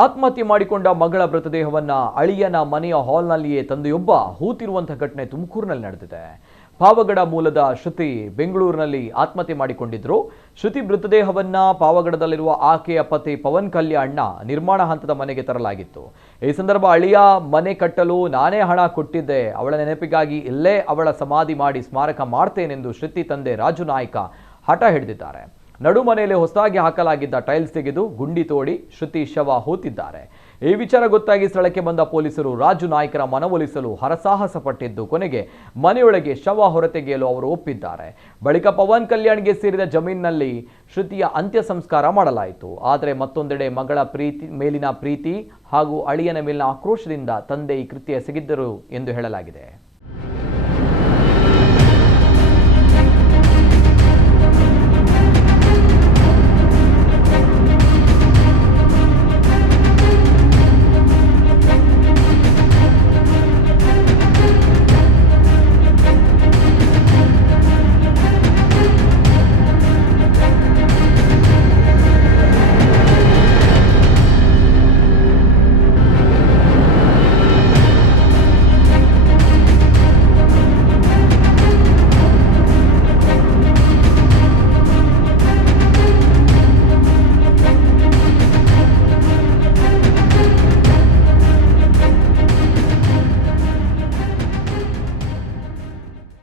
ಆತ್ಮಹತ್ಯೆ ಮಾಡಿಕೊಂಡ ಮಗಳ ಮೃತದೇಹವನ್ನ ಅಳಿಯನ ಮನೆಯ ಹಾಲ್ನಲ್ಲಿಯೇ ತಂದೆಯೊಬ್ಬ ಹೂತಿರುವಂತಹ ಘಟನೆ ತುಮಕೂರಿನಲ್ಲಿ ನಡೆದಿದೆ. ಪಾವಗಡ ಮೂಲದ ಶ್ರುತಿ ಬೆಂಗಳೂರಿನಲ್ಲಿ ಆತ್ಮಹತ್ಯೆ ಮಾಡಿಕೊಂಡಿದ್ರು. ಶ್ರುತಿ ಮೃತದೇಹವನ್ನ ಪಾವಗಡದಲ್ಲಿರುವ ಆಕೆಯ ಪತಿ ಪವನ್ ಕಲ್ಯಾಣ್ನ ನಿರ್ಮಾಣ ಹಂತದ ಮನೆಗೆ ತರಲಾಗಿತ್ತು. ಈ ಸಂದರ್ಭ ಅಳಿಯ ಮನೆ ಕಟ್ಟಲು ನಾನೇ ಹಣ ಕೊಟ್ಟಿದ್ದೆ, ಅವಳ ನೆನಪಿಗಾಗಿ ಇಲ್ಲೇ ಅವಳ ಸಮಾಧಿ ಮಾಡಿ ಸ್ಮಾರಕ ಮಾಡ್ತೇನೆಂದು ಶ್ರುತಿ ತಂದೆ ರಾಜು ನಾಯ್ಕ ಹಠ ಹಿಡಿದಿದ್ದಾರೆ. ನಡು ಮನೆಯಲ್ಲಿ ಹೊಸದಾಗಿ ಹಾಕಲಾಗಿದ್ದ ಟೈಲ್ಸ್ ತೆಗೆದು ಗುಂಡಿ ತೋಡಿ ಶ್ರುತಿ ಶವ ಹೂತಿದ್ದಾರೆ. ಈ ವಿಚಾರ ಗೊತ್ತಾಗಿ ಸ್ಥಳಕ್ಕೆ ಬಂದ ಪೊಲೀಸರು ರಾಜು ನಾಯ್ಕರ ಮನವೊಲಿಸಲು ಹರಸಾಹಸ ಪಟ್ಟಿದ್ದು ಕೊನೆಗೆ ಮನೆಯೊಳಗೆ ಶವ ಹೊರತೆಗೆಯಲು ಅವರು ಒಪ್ಪಿದ್ದಾರೆ. ಬಳಿಕ ಪವನ್ ಕಲ್ಯಾಣ್ಗೆ ಸೇರಿದ ಜಮೀನಿನಲ್ಲಿ ಶ್ರುತಿಯ ಅಂತ್ಯ ಸಂಸ್ಕಾರ ಮಾಡಲಾಯಿತು. ಆದರೆ ಮತ್ತೊಂದೆಡೆ ಮಗಳ ಮೇಲಿನ ಪ್ರೀತಿ ಹಾಗೂ ಅಳಿಯನ ಮೇಲಿನ ಆಕ್ರೋಶದಿಂದ ತಂದೆ ಈ ಕೃತ್ಯ ಎಸಗಿದ್ದರು ಎಂದು ಹೇಳಲಾಗಿದೆ.